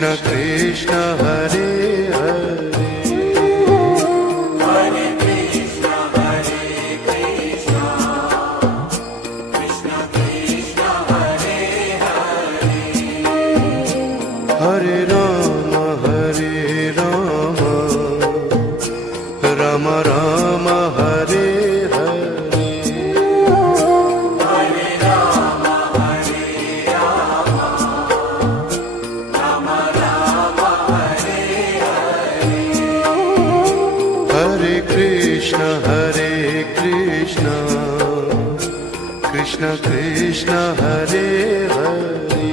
Krishna Krishna Hare Hare Hare Krishna Krishna Krishna Hare Hare Hare Ram Ram Ram Hare Hare Hare Ram Ram Ram Hare Hare Hare Krishna Krishna Krishna Hare Hare